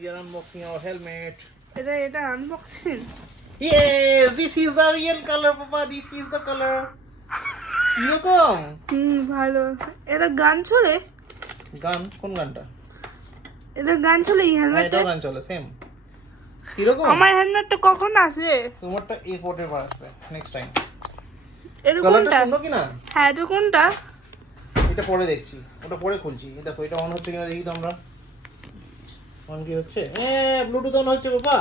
we are unboxing our helmet. এটা unboxing. Yes, this is the real color, Papa. This is the color. কিরকম? ভালো। এটা গান চলে? গান কোন গানটা? এটা গান চলে এই হেলমেটে? এটা গান চলে সেম। কিরকম? আমার হেলমেটটা কখন আসবে? তোমারটা এয়ারপোর্টে আসবে নেক্সট টাইম। এটা কালারটা কোনটা? সুন্দর কি না? হ্যাঁ, এটা কোনটা? এটা পরে দেখছি, ওটা পরে খুলছি। এই দেখো এটা অন হচ্ছে কিনা দেখি তো আমরা। অন কি হচ্ছে? ব্লুটুথ অন হচ্ছে বাবা।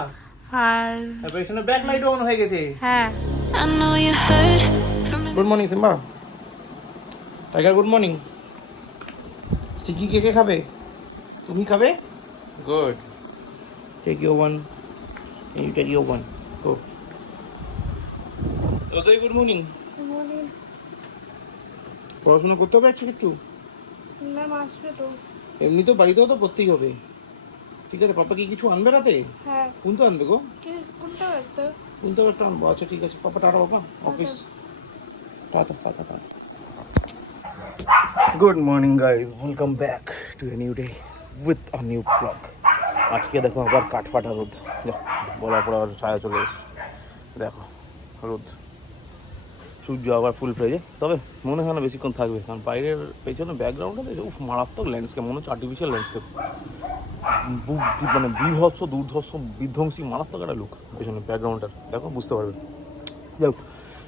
আর পেছনে ব্যাক লাইট অন হয়ে গেছে। হ্যাঁ। Good morning Simba. Tiger good morning. Sticky কে খাবে? তুমি খাবে? Good. Take your one. You take your one. Go. ওদের গুড মর্নিং। পড়াশোনা করতে হবে একটু একটু। ম্যাম আসবে তো। এমনি তো বাড়িতেও তো করতেই হবে। ঠিক আছে, পাপা কি কিছু আনবে রাতে? হ্যাঁ। কোন তো আনবে গো? কোনটা একটা? কোন তো একটা আনবো। আচ্ছা ঠিক আছে, পাপা টাটা বাবা, office tata tata tata. Good morning guys, welcome back to a new day with a new blog. আজকে দেখো আবার কাঠফাটা রোদ, বলার পর আবার ছায়া চলে এসছে। দেখো রোদ, সূর্য আবার ফুল ফ্রেজে। তবে মনে হয় না বেশিক্ষণ থাকবে, কারণ বাইরের পেছনে ব্যাকগ্রাউন্ডটা দেখে মারাত্মক ল্যান্ডস্কেপ, মনে হচ্ছে আর্টিফিশিয়াল ল্যান্ডস্কেপ। মানে বিভৎস দুর্ধর্ষ বিধ্বংসী মারাত্মক একটা লুক পেছনে ব্যাকগ্রাউন্ডটার, দেখো বুঝতে পারবে। যাক,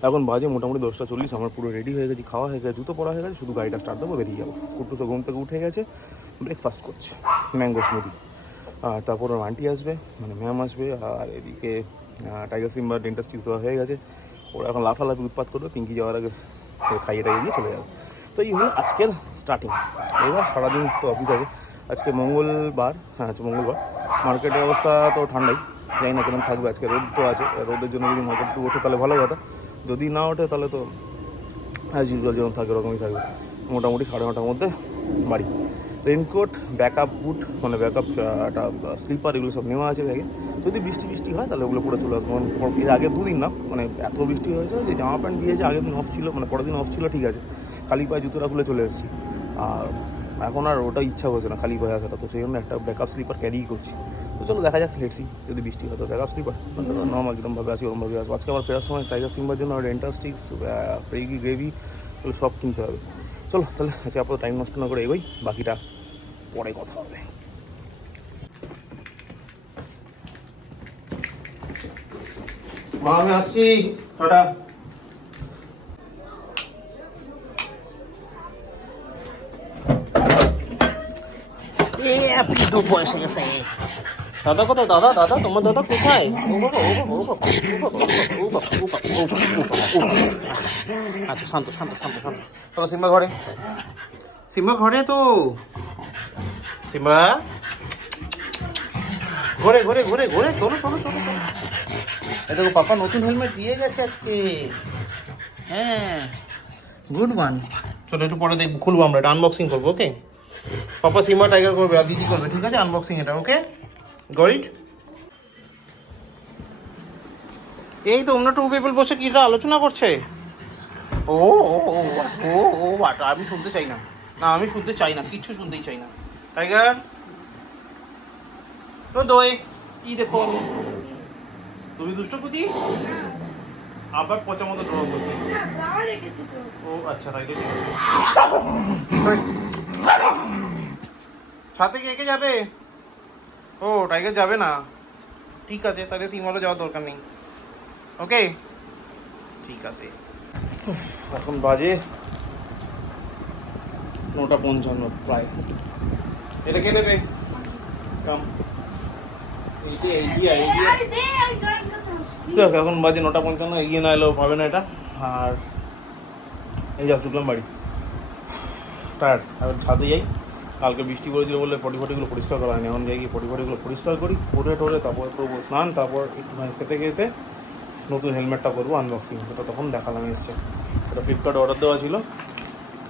এখন বাজে মোটামুটি 10:40। আমার পুরো রেডি হয়ে গেছি, খাওয়া হয়ে গেছে, জুতো পরা হয়ে গেছে, শুধু গাড়িটা স্টার্ট দেবো, বেরিয়ে যাবো। কুট্টুসো ঘুম থেকে উঠে গেছে, ব্রেকফাস্ট করছে ম্যাঙ্গো স্মুদি। আর তারপর ওর আন্টি আসবে, মানে ম্যাম আসবে। আর এদিকে টাইগার সিম্বার ডেন্টাস্টিক্স দেওয়া হয়ে গেছে, ওরা এখন লাফালাফি উৎপাত করবে, পিঙ্কি যাওয়ার আগে খাইয়ে টাইয়ে দিয়ে চলে যাবে। তো এই হলো আজকের স্টার্টিং। এবার সারাদিন তো অফিস আছে। আজকে মঙ্গলবার, হ্যাঁ আজকে মঙ্গলবার। মার্কেটের অবস্থা তো ঠান্ডাই, জানি না কেমন থাকবে। আজকে রোদ তো আছে, রোদের জন্য যদি মার্কেট একটু ওঠে তাহলে ভালো কথা, যদি না ওঠে তাহলে তো অ্যাজ ইউজুয়াল যেমন থাকে ওরকমই থাকবে। মোটামুটি 9:30টার মধ্যে বাড়ি। রেনকোট, ব্যাকআপ বুট, মানে ব্যাকআপ একটা স্লিপার, এগুলো সব নেওয়া আছে ব্যাগে। যদি বৃষ্টি হয় তাহলে ওগুলো পরে চলে আসবো। এর আগে 2 দিন না, মানে এত বৃষ্টি হয়েছে যে জামা প্যান্ট দিয়েছে, আগের দিন অফ ছিল, মানে পরের দিন অফ ছিল, ঠিক আছে, খালি পায়ে জুতোটা খুলে চলে এসেছি। আর এখন আর ওটা ইচ্ছা করছে না খালি পায়ে আসাটা, তো সেই জন্য একটা ব্যাকআপ স্লিপার ক্যারিই করছি। তো চলো দেখা যাক, লেটসি। যদি বৃষ্টি হয় তো ব্যাকআপ স্লিপার, নর্মাল যেরকমভাবে আসি ওরকমভাবে আসবো। আজকে আবার ফেরার সময় টাইগার সিম্বার জন্য ডেন্টাল স্টিক্স, ফ্রেগি গ্রেভি, এগুলো সব কিনতে হবে। চলো তাহলে আজকে আপাতত টাইম নষ্ট না করে এগোই, বাকিটা পরে কথা হবে। মা আমি আসছি, টাটা। দাদা কোথায়? দাদা দাদা তোমার দাদা কোথায়? আচ্ছা শান্ত শান্ত শান্ত শান্ত। চলো সিম্বা ঘরে, সিম্বা ঘরে তো, সিম্বা ঘরে ঘরে ঘরে ঘরে চলো চলো চলো চলো। এই দেখো পাপা নতুন হেলমেট দিয়ে গেছে আজকে। হ্যাঁ গুড ওয়ান। চলো একটু পরে দেখবো, খুলবো আমরা, এটা আনবক্সিং করবো। ওকে, পাপা সিম্বা টাইগার করবে আর দিদি করবে, ঠিক আছে, আনবক্সিং এটা। ওকে গট ইট। এই তো অন্য 2 পিপল বসে কিটা আলোচনা করছে। ও ও ও ও ও আমি শুনতে চাই না, না আমি শুনতে চাই না, কিচ্ছু শুনতেই চাই না। টাইগার তো দই কি দেখো, তুমি দুষ্ট কুতি আবার পচা মতো ড্র করছে। ও আচ্ছা তাই তো, সাথে কে কে যাবে? ও টাইগার যাবে না, ঠিক আছে, তাহলে সিমারও যাওয়ার দরকার নেই। ওকে ঠিক আছে। এখন বাজে 9:55 প্রায়। এটা কে দেবে? কাম এখন বাজে 9:55, এগিয়ে না এলেও পাবে না এটা। আর এই যা ঢুকলাম বাড়ি, টায়ার্ড। এখন ছাদে যাই, কালকে বৃষ্টি করেছিল বলে পটিগুলো পরিষ্কার করা হয়নি। এখন যাই গিয়ে পটিগুলো পরিষ্কার করি, করে টোরে তারপর করবো স্নান, তারপর একটুখানি খেতে খেতে নতুন হেলমেটটা করবো আনবক্সিং। সেটা তখন দেখালাম এসছে, সেটা ফ্লিপকার্টে অর্ডার দেওয়া ছিল।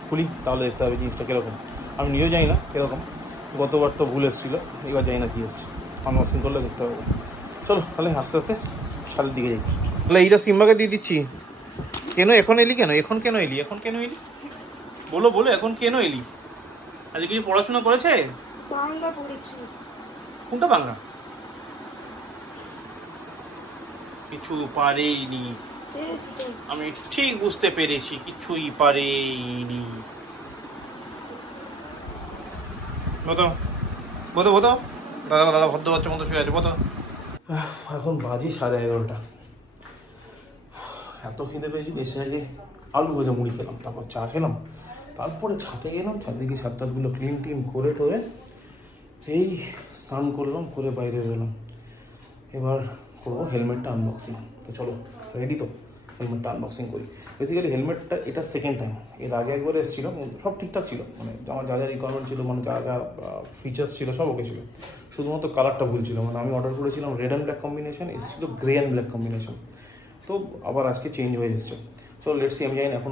খুলি তাহলে দেখতে হবে জিনিসটা কীরকম। আমি নিজেও জানি না কীরকম, গতবার তো ভুল এসেছিলো, এবার জানি না কী এসছে, আনবক্সিং করলে দেখতে হবে। চলো তাহলে আস্তে আস্তে ছাদের দিকে যাই। তাহলে এইটা সিম্বাকে দিয়ে দিচ্ছি। কেন এখন এলি? এখন কেন এলি? বলো বলো, এখন কেন এলি? আজকে কিছু পড়াশোনা করেছে? বাংলা পড়েছি। কোনটা বাংলা? কিছু পারেনি, আমি ঠিক বুঝতে পেরেছি, কিছুই পারেনি। বতো বতো বতো, দাদা দাদা ভদ্র বাচ্চার মতো শুয়ে আছে, বতো। এখন বাজে 11:30। এত খিদে পেয়েছি, এসে আগে আলু ভাজা মুড়ি খেলাম, তারপর চা খেলাম, তারপরে ছাদে গেলাম, ছাদে গিয়ে ছাদ টাদগুলো ক্লিন টিন করে টোরে এই স্নান করলাম, করে বাইরে বেরোলাম। এবার করবো হেলমেটটা আনবক্সিং। তো চলো, রেডি তো? হেলমেটটা আনবক্সিং করি। বেসিক্যালি হেলমেটটা এটা সেকেন্ড টাইম। এর আগে একবার এসেছিলো, সব ঠিকঠাক ছিল, মানে আমার যা যা রিকোয়ারমেন্ট ছিল, মানে যা যা ফিচার্স ছিল সব ওকে ছিল, শুধুমাত্র কালারটা ভুল ছিল। মানে আমি অর্ডার করেছিলাম রেড অ্যান্ড ব্ল্যাক কম্বিনেশন, এসেছিলো গ্রে অ্যান্ড ব্ল্যাক কম্বিনেশন। তো আবার আজকে চেঞ্জ হয়ে এসছে। চলো লেটসি, আমি জানি না এখন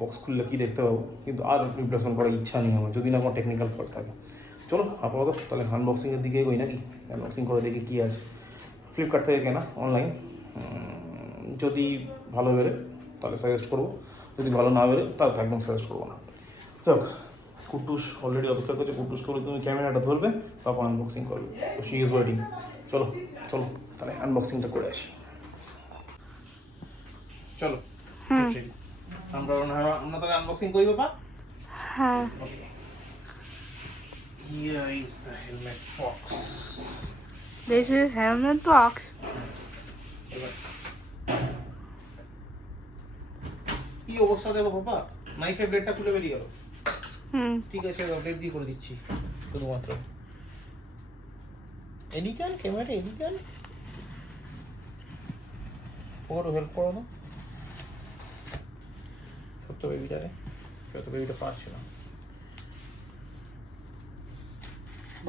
বক্স খুললে কী দেখতে পাবো, কিন্তু আর রিপ্লেসমেন্ট করার ইচ্ছা নেই আমার, যদি না কোনো টেকনিক্যাল ফল্ট থাকে। চলো আপাতত তাহলে আনবক্সিংয়ের দিকে এগোই নাকি? আনবক্সিং করে দেখি কী আছে। ফ্লিপকার্ট থেকে কেনা, অনলাইন। যদি ভালো বেরো তাহলে সাজেস্ট করবো, যদি ভালো না বেরো তাহলে তো একদম সাজেস্ট করবো না। যাক, কুটুস অলরেডি অপেক্ষা করছে। কুটুসকে বলে তুমি ক্যামেরাটা ধরবে, তারপর আনবক্সিং করবে। তো শি ইজ ওয়েটিং। চলো চলো তাহলে আনবক্সিংটা করে আসি। চলো আমরা তাহলে আনবক্সিং করি বাবা। হ্যাঁ। Here is the helmet box. This is helmet box. কি অবস্থা দেখো বাবা, নাইফের ব্লেডটা খুলে বেরিয়ে গেল। ঠিক আছে, ব্লেড দিয়ে করে দিচ্ছি শুধুমাত্র। এদিকে ক্যামেরাটা এদিকে ওর হেল্প করো না, ছোট্ট বেবিটাকে, ছোট্ট বেবিটা পারছে না।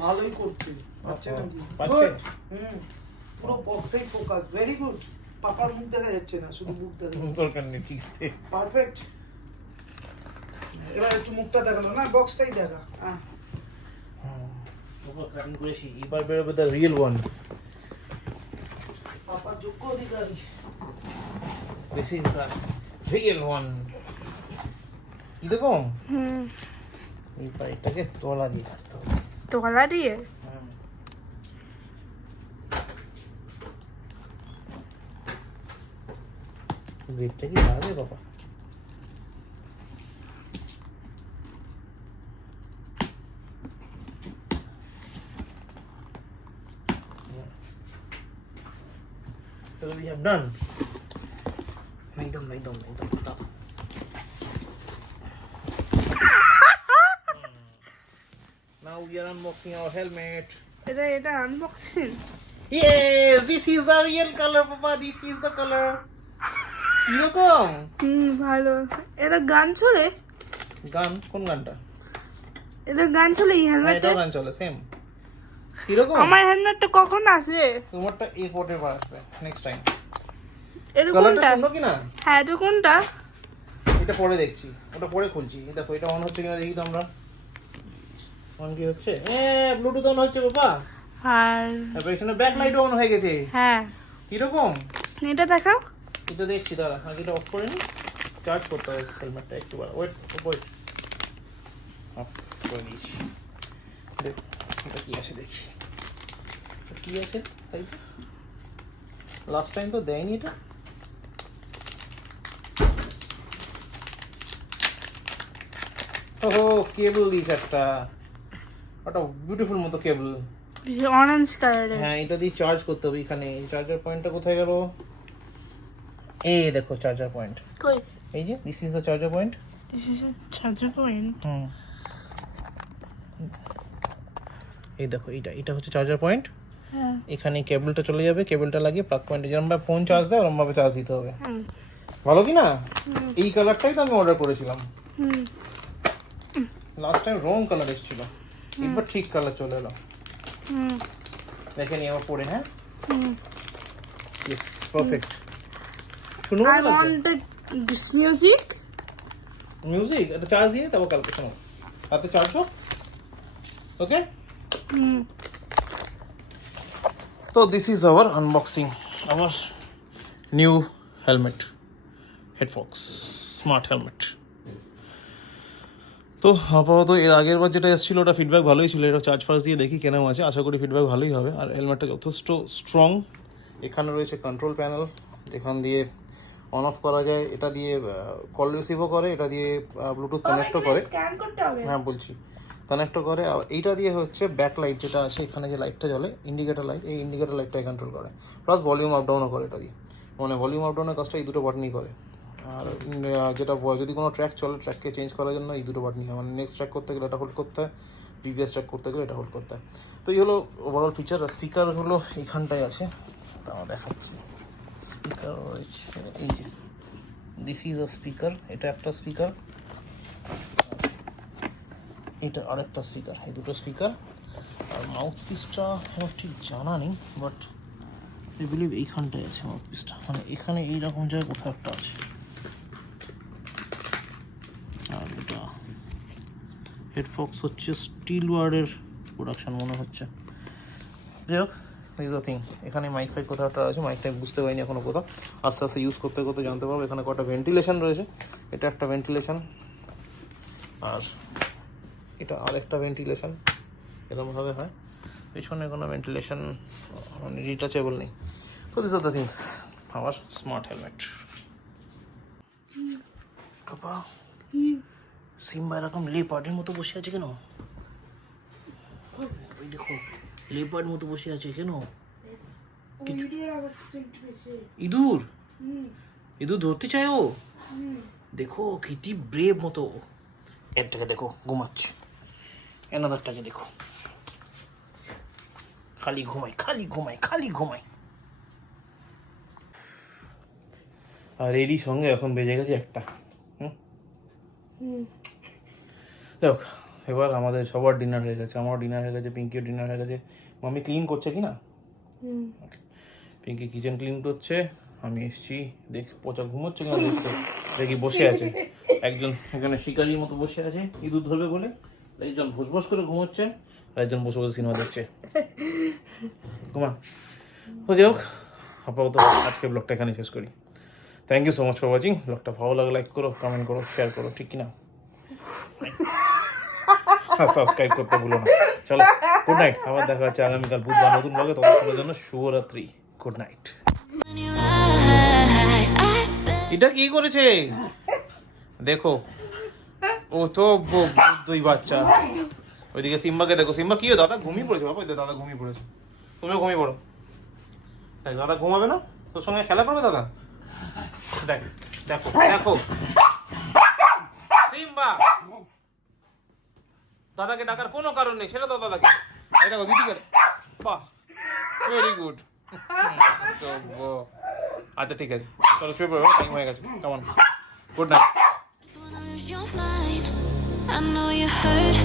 ভালোই করছে, পাচ্ছে নাকি? পাচ্ছে? পুরো বক্সেই ফোকাস, ভেরি গুড। পাপার মুখ দেখা যাচ্ছে না, শুধু মুখ দেখা যাচ্ছে। দরকার নেই, ঠিক আছে, পারফেক্ট। এবার একটু মুখটা দেখালো না, বক্সটাই দেখা। ওভার কাটিং করেছি, এবার বেরোবে দ্য রিয়েল ওয়ান। পাপার যোগ্য অধিকারী। This is the real one. এরকম এই পাইপটাকে তোলা দিয়ে রাখতে হবে। তোলা দিয়ে? গ্রিপটা কি লাগে বাবা? So we have done. একদম Now we are unboxing our helmet. এটা unboxing? Yes, this is the real color, Papa. This is the color. কিরকম? ভালো। এটা গান চলে? গান? কোন গানটা? এটা গান চলে এই হেলমেটে? এটা গান চলে, সেম। কিরকম? আমার হেলমেটটা কখন আসবে? তোমারটা এয়ারপোর্টে আসবে নেক্সট টাইম। এটা কালারটা কোনটা? সুন্দর কি না? হ্যাঁ, এটা কোনটা? এটা পরে দেখছি, ওটা পরে খুলছি। দেখো এটা অন হচ্ছে কিনা দেখি তো আমরা। অন কি হচ্ছে? ব্লুটুথ অন হচ্ছে বাবা। আর তারপর এখানে ব্যাক লাইটও অন হয়ে গেছে। হ্যাঁ। কিরকম? এটা দেখাও। এটা দেখছি, দাঁড়া আগে এটা অফ করে নি, চার্জ করতে হবে হেলমেটটা একটু। ওয়েট অফ করে দিয়েছি। দেখ এটা কি আছে, দেখি কি আছে। তাই লাস্ট টাইম তো দেয়নি এটা। ওহো, কেবল দিয়েছে একটা, ওটা বিউটিফুল মতো কেবল, অরেঞ্জ কালারের। হ্যাঁ এটা দিয়ে চার্জ করতে হবে। এখানে এই চার্জার পয়েন্টটা কোথায় গেল? এই দেখো চার্জার পয়েন্ট, কই? এই যে this is the charger point. This is a charger point. এই দেখো এটা হচ্ছে চার্জার পয়েন্ট। হ্যাঁ। এখানে কেবলটা চলে যাবে, কেবলটা লাগিয়ে প্লাগ পয়েন্টে যেরকম ভাবে ফোন চার্জ দেয় ওরকম ভাবে চার্জ দিতে হবে। ভালো কি না? এই কালারটাই তো আমি অর্ডার করেছিলাম। লাস্ট টাইম রং কালার এসেছিল, এবার ঠিক কালার চলে এলো। দেখেন এবার পরে, হ্যাঁ ইয়েস পারফেক্ট। শুনো I want this music. Music এটা চার্জ দিয়ে তারপর কালকে শোনো, রাতে চার্জ হোক। ওকে, তো this is our unboxing, our new helmet, Headfox smart helmet. তো আপাতত এর আগের বার যেটা এসেছিলো ওটা ফিডব্যাক ভালোই ছিল, এটা চার্জ ফার্জ দিয়ে দেখি কেমন আছে, আশা করি ফিডব্যাক ভালোই হবে। আর হেলমেটটা যথেষ্ট স্ট্রং। এখানে রয়েছে কন্ট্রোল প্যানেল যেখান দিয়ে অন অফ করা যায়, এটা দিয়ে কল রিসিভও করে, এটা দিয়ে ব্লুটুথ কানেক্টও করে। স্ক্যান করতে হবে। হ্যাঁ বলছি, কানেক্টও করে। আর এইটা দিয়ে হচ্ছে ব্যাক লাইট যেটা আছে এখানে যে লাইটটা জ্বলে ইন্ডিকেটার লাইট, এই ইন্ডিকেটার লাইটটাই কন্ট্রোল করে, প্লাস ভলিউম আপ ডাউনও করে এটা দিয়ে। মানে ভলিউম আপ ডাউনের কাজটা এই দুটো বাটনই করে। আর যেটা যদি কোনো ট্র্যাক চলে, ট্র্যাককে চেঞ্জ করার জন্য এই দুটো বাটনই হয়, মানে নেক্সট ট্র্যাক করতে গেলে এটা হোল্ড করতে হয়, প্রিভিয়াস ট্র্যাক করতে গেলে এটা হোল্ড করতে হয়। তো এই হলো ওভারঅল ফিচার। আর স্পিকার হলো এইখানটায় আছে, তা আমার দেখাচ্ছি। স্পিকার রয়েছে এই যে, দিস ইজ আ স্পিকার, এটা একটা স্পিকার, এটা আরেকটা স্পিকার, এই দুটো স্পিকার। আর মাউথ পিসটা আমার ঠিক জানা নেই, বাট আই বিলিভ এইখানটায় আছে মাউথ পিসটা, মানে এখানে এইরকম জায়গায় কোথাও একটা আছে। আর এটা হেডফক্স হচ্ছে স্টিল ওয়ার্ডের প্রোডাকশন মনে হচ্ছে। যাই হোক, দিস দ্য থিং। এখানে মাইক ফাইক কোথাও একটা আছে, মাইকটা বুঝতে পারিনি এখনো কোথাও, আস্তে আস্তে ইউজ করতে করতে জানতে পারবো। এখানে কটা ভেন্টিলেশন রয়েছে, এটা একটা ভেন্টিলেশন, আর এটা আরেকটা ভেন্টিলেশন, এরকমভাবে হয়। পেছনে কোনো ভেন্টিলেশন মানে রিটাচেবল নেই। তো দিস আর দ্য থিংস আমার স্মার্ট হেলমেট। বাবা, সিম্বা এরকম লেপার্ডের মতো বসে আছে কেন? ওই দেখো, লেপার্ড মতো বসে আছে কেন? ইঁদুর, ইঁদুর ধরতে চায় ও। দেখো কিটি ব্রেভ মতো। একটাকে দেখো ঘুমাচ্ছে, এনাদারটাকে দেখো খালি ঘুমাই খালি ঘুমাই খালি ঘুমাই। আর এরই সঙ্গে এখন বেজে গেছে একটা। দেখ, এবার আমাদের সবার ডিনার হয়ে গেছে, আমার ডিনার হয়ে গেছে, পিঙ্কির ডিনার হয়ে গেছে। মাম্মি ক্লিন করছে কি না? পিঙ্কি কিচেন ক্লিন করছে, আমি এসছি দেখ পচা ঘুমোচ্ছে কেন দেখতে, দেখি বসে আছে একজন এখানে শিকারির মতো বসে আছে ইঁদুর ধরবে বলে, একজন ভুস ভুস করে ঘুমোচ্ছে, আর একজন বসে বসে সিনেমা দেখছে। ঘুমা। তো যাই হোক, আপাতত আজকে ব্লগটা এখানে শেষ করি। Thank you so much for watching. ব্লগটা ভালো লাগে লাইক করো, কমেন্ট করো, শেয়ার করো, ঠিক কিনা? সাবস্ক্রাইব করতে ভুলো না। চলো, গুড নাইট। আবার দেখা হচ্ছে আগামীকাল বুধবার নতুন ব্লগে। ততক্ষণের জন্য শুভরাত্রি, গুড নাইট। এটা কি করেছে দেখো, ও তো দুই বাচ্চা। ওইদিকে সিম্বাকে দেখো, সিম্বা কি দাদা ঘুমিয়ে পড়েছে। বাবা দাদা ঘুমিয়ে পড়েছে, তুমিও ঘুমিয়ে পড়ো। দাদা ঘুমাবে না, তোর সঙ্গে খেলা করবে দাদা। দেখ দেখো দেখো সিম্বা, দাদাকে ডাকার কোনো কারণ নেই, ছেড়ে দাও দাদাকে। এই দেখো দিদি করে, বাহ ভেরি গুড। আচ্ছা ঠিক আছে, চলো শুয়ে পড়ো, টাইম হয়ে গেছে। কেমন, good night. I know you heard